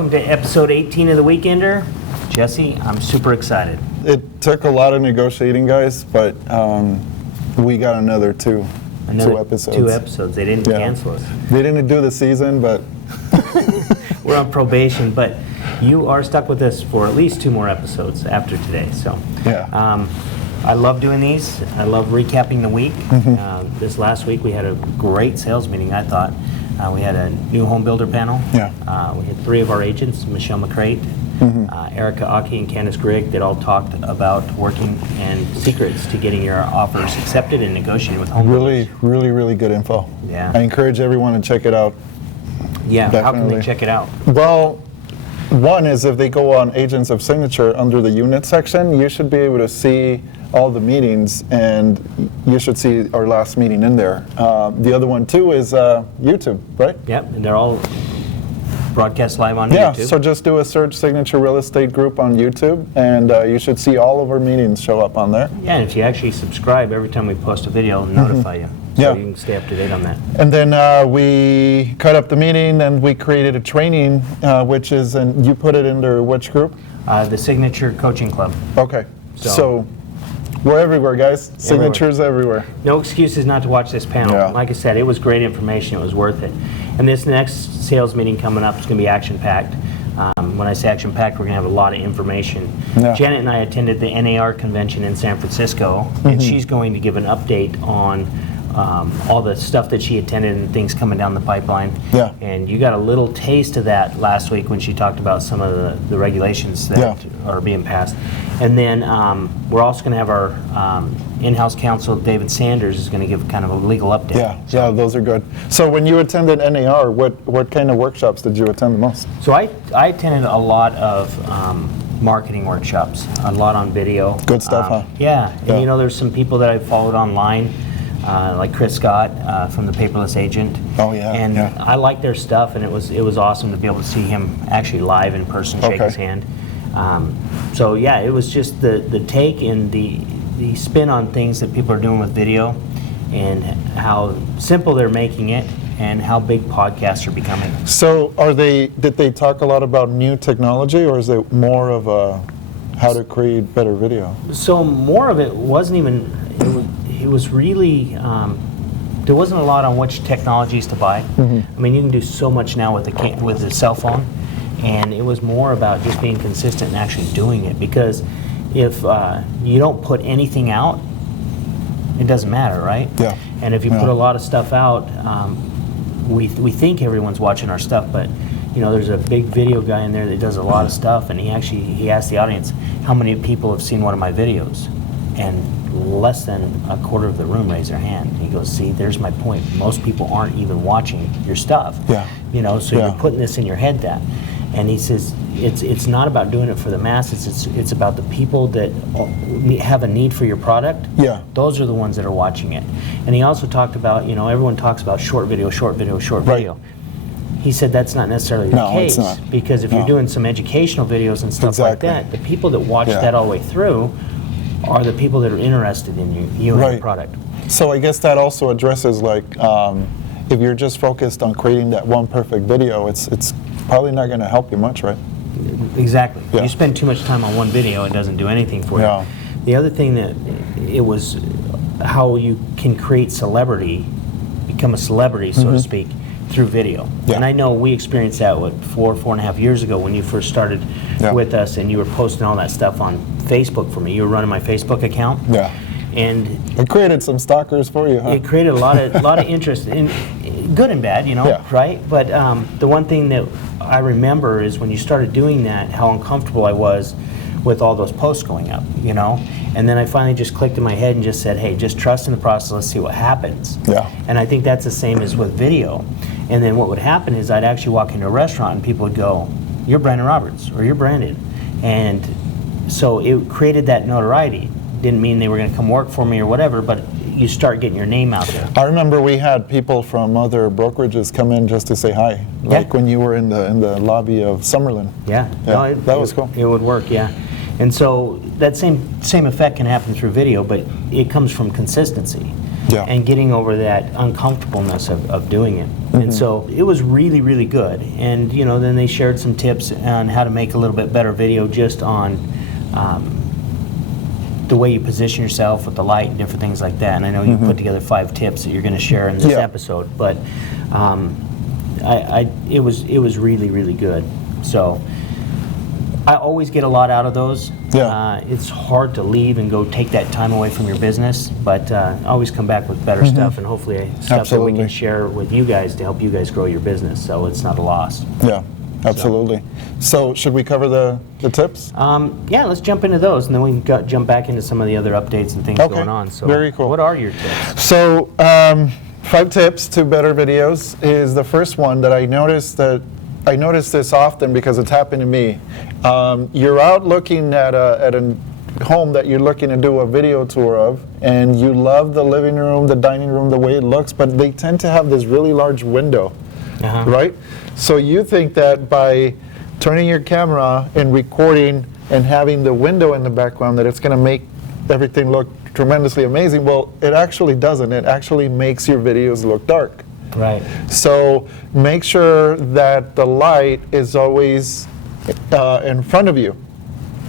welcome to episode 18 of The Weekender. Jesse, I'm super excited. It took a lot of negotiating, guys, but we got another two episodes. 2 episodes. They didn't cancel us. They didn't do the season, but we're on probation, but you are stuck with us for at least 2 more episodes after today. So yeah. I love doing these. I love recapping the week. Mm-hmm. This last week we had a great sales meeting, I thought. We had a new home builder panel. Yeah. We had 3 of our agents, Michelle McCrate, Erica Aki, and Candace Grigg, that all talked about working and secrets to getting your offers accepted and negotiated with home builders. Really good info. Yeah. I encourage everyone to check it out. Yeah, Definitely. How can they check it out? Well, one is if they go on Agents of Signature under the unit section, you should be able to see all the meetings, and you should see our last meeting in there. The other one too is YouTube, right? Yep, and they're all broadcast live on Yeah, YouTube. so just do a search Signature Real Estate Group on YouTube, and you should see all of our meetings show up on there. Yeah, and if you actually subscribe, every time we post a video, it'll notify you. So Yeah. you can stay up to date on that. And then we cut up the meeting, and we created a training, which is, and you put it under which group? The Signature Coaching Club. Okay, So- so we're everywhere, guys. Signatures everywhere. No excuses not to watch this panel. Yeah. Like I said, it was great information. It was worth it. And this next sales meeting coming up is going to be action-packed. When I say action-packed, we're going to have a lot of information. Yeah. Janet and I attended the NAR convention in San Francisco, and she's going to give an update on all the stuff that she attended and things coming down the pipeline. Yeah. And you got a little taste of that last week when she talked about some of the regulations that are being passed. And then we're also going to have our in-house counsel, David Sanders, is going to give kind of a legal update. Yeah, those are good. So when you attended NAR, what kind of workshops did you attend the most? So I attended a lot of marketing workshops, a lot on video. Good stuff, huh? Yeah, Yeah. and you know, there's some people that I followed online, like Chris Scott from the Paperless Agent. Oh, yeah, And yeah. I liked their stuff, and it was awesome to be able to see him actually live in person, shake Okay. his hand. So yeah, it was just the take and the spin on things that people are doing with video, and how simple they're making it, and how big podcasts are becoming. So did they talk a lot about new technology, or is it more of a how to create better video? So more of it wasn't even, it was really, there wasn't a lot on which technologies to buy. I mean, you can do so much now with the cell phone, and it was more about just being consistent and actually doing it, because if you don't put anything out, it doesn't matter, right? Yeah. And if you put a lot of stuff out, we think everyone's watching our stuff, but you know, there's a big video guy in there that does a lot of stuff, and he asked the audience, how many people have seen one of my videos? And less than a quarter of the room raised their hand. He goes, see, there's my point. Most people aren't even watching your stuff. Yeah. You know, so you're putting this in your head that. And he says, it's not about doing it for the masses, it's about the people that have a need for your product. Yeah. Those are the ones that are watching it. And he also talked about, you know, everyone talks about short video. Right. He said that's not necessarily the No, case, it's not. because if you're doing some educational videos and stuff like that, the people that watch that all the way through are the people that are interested in you and your product. So I guess that also addresses, like, if you're just focused on creating that one perfect video, it's probably not going to help you much, right? Exactly. Yeah. You spend too much time on one video, it doesn't do anything for Yeah. you. The other thing that it was how you can create celebrity, become a celebrity, so to speak, through video. Yeah. And I know we experienced that, 4.5 years ago when you first started with us, and you were posting all that stuff on Facebook for me. You were running my Facebook account. Yeah. And It created some stalkers for you, huh? it created a lot of interest, in good and bad, you know, Yeah. right? But the one thing that I remember is when you started doing that, how uncomfortable I was with all those posts going up, you know? And then I finally just clicked in my head and just said, hey, just trust in the process, let's see what happens. Yeah. And I think that's the same as with video. And then what would happen is I'd actually walk into a restaurant and people would go, you're Brandon Roberts, or you're Brandon. And so it created that notoriety. Didn't mean they were going to come work for me or whatever, but you start getting your name out there. I remember we had people from other brokerages come in just to say hi, like when you were in the lobby of Summerlin. Yeah, Yeah, that was cool. It would work, yeah. And so that same effect can happen through video, but it comes from consistency. Yeah. And getting over that uncomfortableness of doing it. And so it was really, really good. And you know, then they shared some tips on how to make a little bit better video just on the way you position yourself with the light and different things like that. And I know you put together 5 tips that you're going to share in this episode, but it was really, really good. So I always get a lot out of those. Yeah. It's hard to leave and go take that time away from your business, but always come back with better stuff, and hopefully stuff that we can share with you guys to help you guys grow your business, so it's not a loss. Yeah, absolutely. So should we cover the tips? Yeah, let's jump into those, and then we can jump back into some of the other updates and things going on. So very cool. What are your tips? So 5 tips to better videos is the first one that I noticed this often because it's happened to me. You're out looking at a home that you're looking to do a video tour of, and you love the living room, the dining room, the way it looks, but they tend to have this really large window, right? So you think that by turning your camera and recording and having the window in the background that it's going to make everything look tremendously amazing. Well, it actually doesn't. It actually makes your videos look dark. Right. So make sure that the light is always in front of you.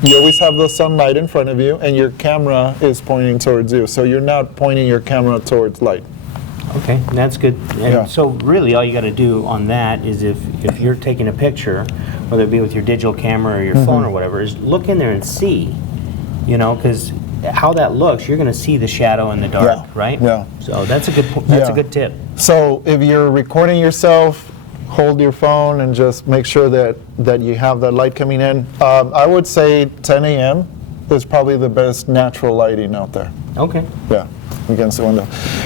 You always have the sunlight in front of you, and your camera is pointing towards you. So you're not pointing your camera towards light. Okay, that's good. And Yeah. so really all you got to do on that is if you're taking a picture, whether it be with your digital camera or your phone or whatever, is look in there and see, you know, because how that looks, you're going to see the shadow in the dark, right? Yeah. So that's a good that's a Yeah. good tip. So if you're recording yourself, hold your phone and just make sure that you have that light coming in. I would say 10 a.m. is probably the best natural lighting out there. Okay. Yeah, against the window.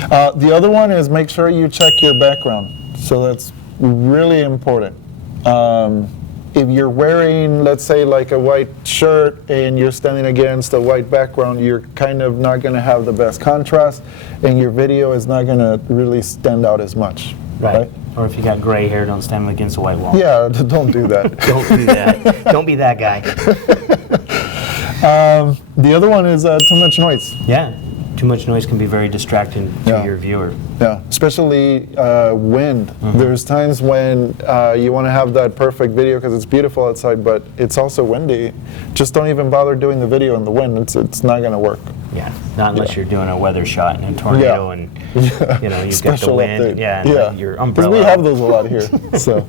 The other one is make sure you check your background. So that's really important. If you're wearing, let's say, like a white shirt and you're standing against a white background, you're kind of not going to have the best contrast, and your video is not going to really stand out as much. Right. Or if you got gray hair, don't stand against a white wall. Yeah, don't do that. Don't do that. Don't be that guy. The other one is too much noise. Yeah. Too much noise can be very distracting to your viewer. Yeah, especially wind. There's times when you want to have that perfect video because it's beautiful outside, but it's also windy. Just don't even bother doing the video in the wind. It's not going to work. Yeah, not unless you're doing a weather shot in a tornado and you know you've got the Special wind. update. And your umbrella. Because we have those a lot here. So.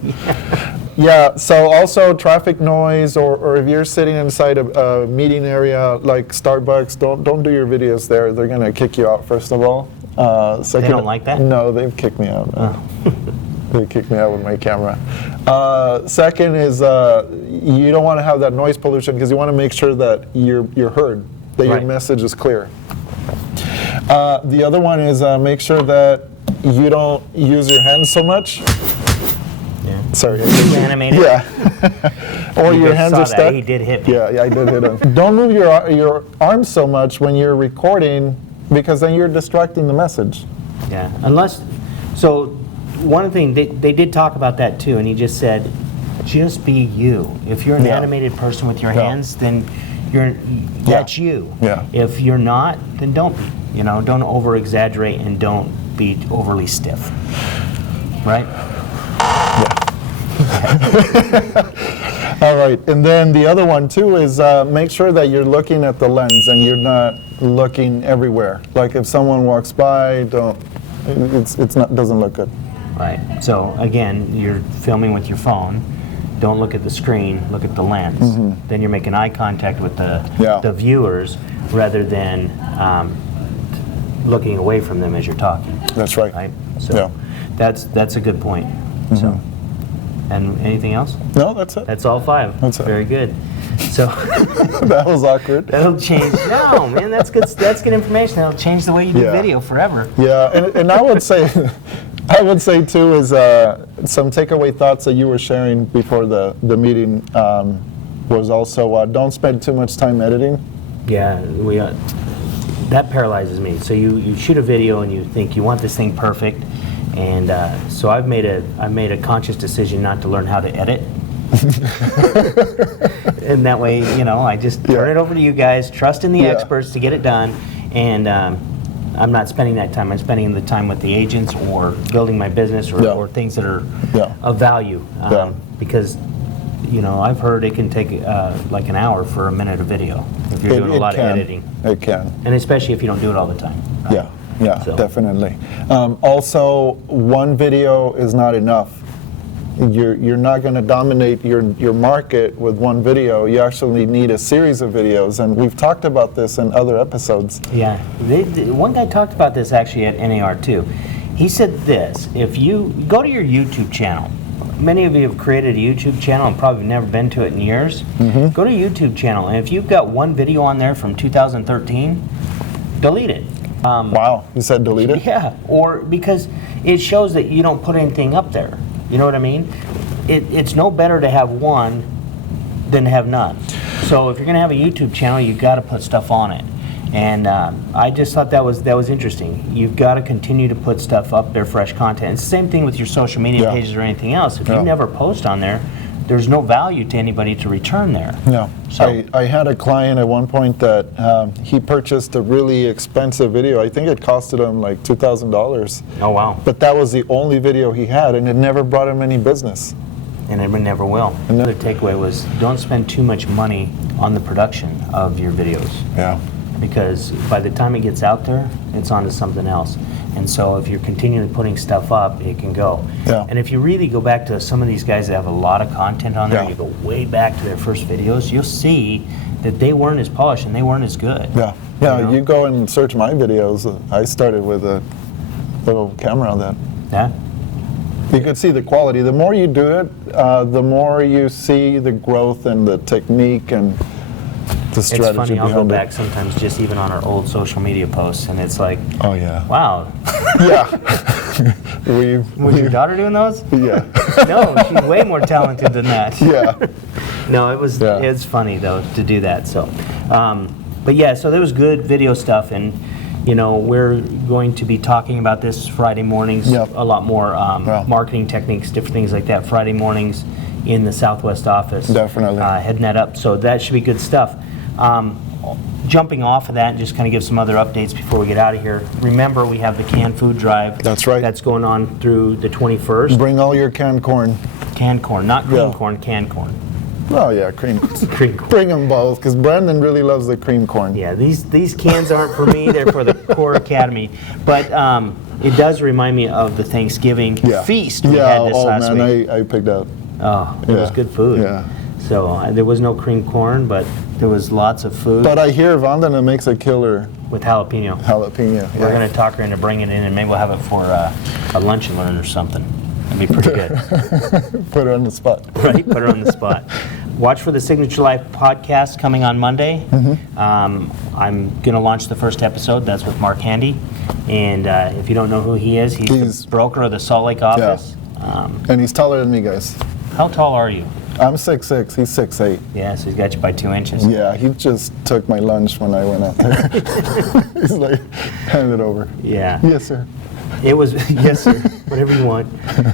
Yeah, so also traffic noise, or if you're sitting inside a meeting area like Starbucks, don't do your videos there. They're going to kick you out, first of all. Second, They don't like that? No, they've kicked me out. They kicked me out with my camera. Second is you don't want to have that noise pollution because you want to make sure that you're heard, that your message is clear. The other one is make sure that you don't use your hands so much. Sorry. Animated. Yeah. Or You your guys hands saw are that. stuck. He did hit me. Yeah, I did hit him. Don't move your arms so much when you're recording because then you're distracting the message. Yeah. Unless, so one thing, they did talk about that too, and he just said, just be you. If you're an animated person with your hands, then that's you. Yeah. If you're not, then don't be. You know, don't over exaggerate and don't be overly stiff. Right? All right, and then the other one too is make sure that you're looking at the lens and you're not looking everywhere. Like if someone walks by, doesn't look good. Right. So again, you're filming with your phone. Don't look at the screen. Look at the lens. Then you're making eye contact with the viewers rather than looking away from them as you're talking. That's right. Right. So that's a good point. So. And anything else? No, that's it. That's all 5. That's it. Very good. So That was awkward. that'll change. No, man, that's good. That's good information. That'll change the way you do video forever. Yeah, and I would say, too is some takeaway thoughts that you were sharing before the meeting was also don't spend too much time editing. Yeah, that paralyzes me. So you shoot a video and you think you want this thing perfect. And so I've made a conscious decision not to learn how to edit, and that way, you know, I just turn it over to you guys, trust in the experts to get it done, and I'm not spending that time. I'm spending the time with the agents or building my business or, Yeah. or things that are Yeah. of value. Yeah. Because, I've heard it can take like an hour for a minute of video if you're doing a lot of editing. It can. And especially if you don't do it all the time. right? Yeah, So- definitely. Also, one video is not enough. You're not going to dominate your market with one video. You actually need a series of videos, and we've talked about this in other episodes. Yeah, one guy talked about this actually at NAR too. He said this: if you go to your YouTube channel, many of you have created a YouTube channel and probably never been to it in years. Go to YouTube channel, and if you've got one video on there from 2013, delete it. Wow, you said delete it? Yeah, or because it shows that you don't put anything up there. You know what I mean? It's no better to have one than to have none. So if you're going to have a YouTube channel, you've got to put stuff on it. And I just thought that was interesting. You've got to continue to put stuff up there, fresh content. It's the same thing with your social media Yeah. pages or anything else. If Yeah. you never post on there, there's no value to anybody to return there. Yeah. So- I had a client at one point that he purchased a really expensive video. I think it costed him like $2,000. Oh, wow. But that was the only video he had, and it never brought him any business. And it never will. Another takeaway was don't spend too much money on the production of your videos. Yeah. Because by the time it gets out there, it's on to something else. And so if you're continually putting stuff up, it can go. Yeah. And if you really go back to some of these guys that have a lot of content on there, Yeah. you go way back to their first videos, you'll see that they weren't as polished and they weren't as good. Yeah. Yeah, You know? you go and search my videos. I started with a little camera on that. Yeah? You could see the quality. The more you do it, the more you see the growth and the technique and the It's strategy funny, I'll go behind back it. sometimes just even on our old social media posts and it's like, Oh yeah. wow, Yeah. we. was your daughter doing those? Yeah. No, she's way more talented than that. Yeah. No, it was Yeah. it's funny though to do that. So, but yeah, so there was good video stuff, and we're going to be talking about this Friday mornings. Yep. A lot more Yeah. marketing techniques, different things like that. Friday mornings in the Southwest office. Definitely. Heading that up. So that should be good stuff. Jumping off of that, and just kind of give some other updates before we get out of here. Remember, we have the canned food drive. That's right. That's going on through the 21st. Bring all your canned corn. Canned corn, not cream Yeah. corn, canned corn. Oh yeah, cream. Cream corn. Bring them both, because Brandon really loves the cream corn. Yeah, these cans aren't for me, they're for the Core Academy. But it does remind me of the Thanksgiving Yeah. feast we Yeah. had this last man, week. I picked out. Oh, it was Yeah. good food. Yeah. So there was no cream corn, but there was lots of food But I hear Vandana makes a killer with jalapeno. jalapeno. We're going to talk her into bringing it in, and maybe we'll have it for a lunch and learn or something. That'd be pretty good. put her on the spot. Right? Put her on the spot. Watch for the Signature Life podcast coming on Monday. I'm going to launch the first episode. That's with Mark Handy. And if you don't know who he is, he's the broker of the Salt Lake office. And he's taller than me, guys. How tall are you? I'm 6'6", he's 6'8". Yeah, so he's got you by 2 inches. Yeah, he just took my lunch when I went out there. He's like, hand it over. Yeah. Yes, sir. It was, yes, sir, whatever you want.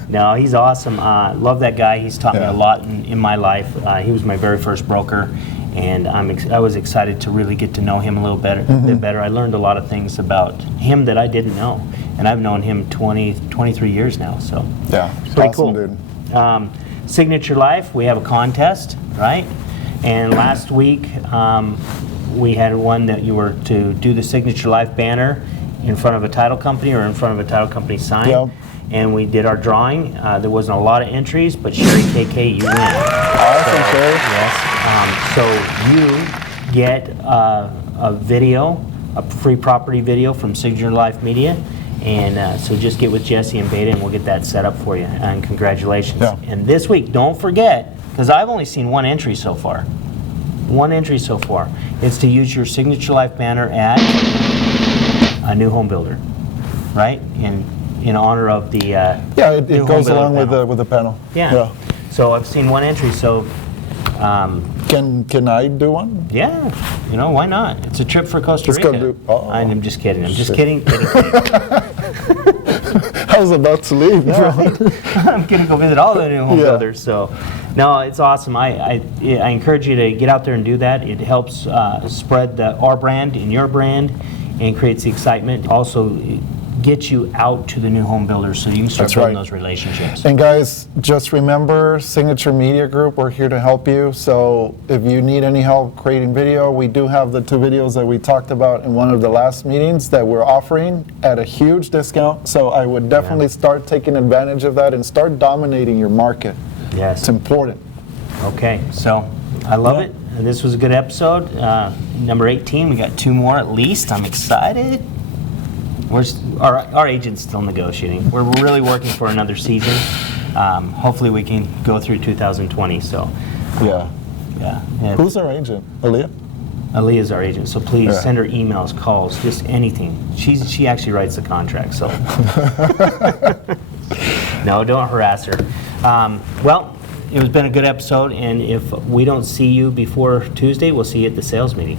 No, he's awesome. Love that guy. He's taught me Yeah. a lot in my life. He was my very first broker, and I was excited to really get to know him a little bit better. I learned a lot of things about him that I didn't know, and I've known him 23 years now, so. Yeah, Pretty awesome, cool. dude. Signature Life, we have a contest, right? And last week, we had one that you were to do the Signature Life banner in front of a title company or in front of a title company sign. Yep. And we did our drawing. There wasn't a lot of entries, but Sherry KK, you win. Awesome, Sherry. Yes. So you get a video, a free property video from Signature Life Media. And so just get with Jesse and Beta and we'll get that set up for you. And congratulations. Yeah. And this week, don't forget, because I've only seen one entry so far. One entry so far. It's to use your Signature Life banner at a new home builder, right? In honor of the Yeah, it new home goes builder along panel. with the panel. Yeah. So I've seen one entry, so Can I do one? yeah, why not? It's a trip for Costa Let's Rica. go do- uh-oh. I'm just kidding. I'm just Shit. kidding. I was about to leave now. I'm gonna go visit all the new home Yeah. builders. So, no, it's awesome. I encourage you to get out there and do that. It helps spread our brand and your brand, and creates the excitement. Also, it gets you out to the new home builders so you can start That's building right. those relationships. And guys, just remember, Signature Media Group, we're here to help you. So if you need any help creating video, we do have the 2 videos that we talked about in one of the last meetings that we're offering at a huge discount. So I would definitely start taking advantage of that and start dominating your market. Yes. It's important. Okay, so I love Yeah. it. And this was a good episode. Number 18, we got 2 more at least. I'm excited. Our agent's still negotiating. We're really working for another season. Hopefully we can go through 2020. So Yeah. yeah. Who's our agent? Aaliyah? Aaliyah's our agent, so please Yeah. send her emails, calls, just anything. She actually writes the contract, so no, don't harass her. Well, it's been a good episode, and if we don't see you before Tuesday, we'll see you at the sales meeting.